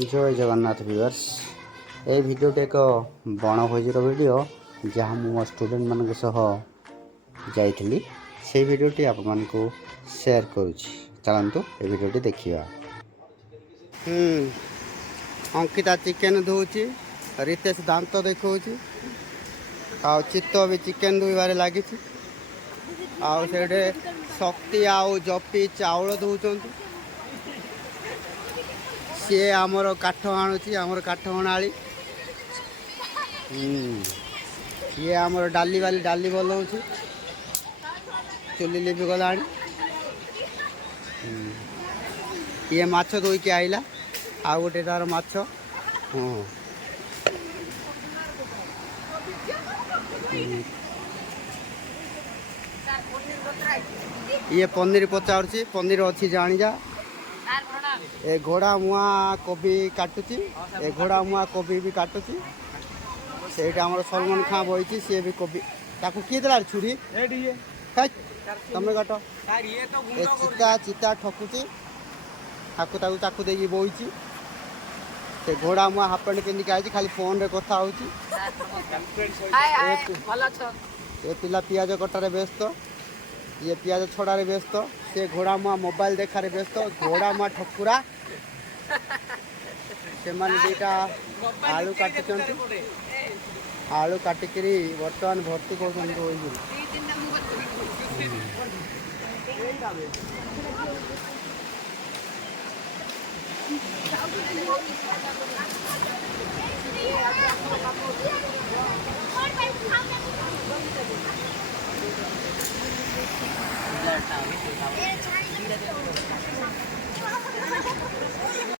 जय जगन्नाथ व्यूअर्स ये भिडियोटे एक बनभोजर वीडियो जहाँ मो स्टूडेंट मान सह जाइली से भिडियोटी आप शेयर करुच्ची चलतु ये भिडियोटी देखा। अंकिता चिकेन धोची रितेश दांत देखा चित्त भी चिकेन धोबार लगी शक्ति आउ जपी चाउल धोचन सी आमर काठ आणुची आमर काठ अणाली सी आमर डाली वाली डाली बोलाऊँ चुली लिपि गला ये माछ धोईकी आइला आ गोटे तार माछ ये पनीर पचारुची पनीर अच्छी जानी जा ए घोड़ा मुआ कोबी काटुची ए घोड़ा मुआ कोबी भी काटुची से सलमान खान बही सी भी कोबी ताकू किए देला छुरी तमें काट ए चिता चिता ठकुची ताकू ताकू ताकू देकी बोईची से घोड़ा मुआ हाफ पैंट पिंधिक आई खाली फोन रे कथा होची ए पिला पियाज कटारे व्यस्त ये पियाज छड़ारे व्यस्त से घोड़ा मुआ मोबाइल देखारे व्यस्त घोड़ा मुआ ठकुरा से दुईटा आलू काटुचंती आलू काटिकी बर्तमान भर्ती कर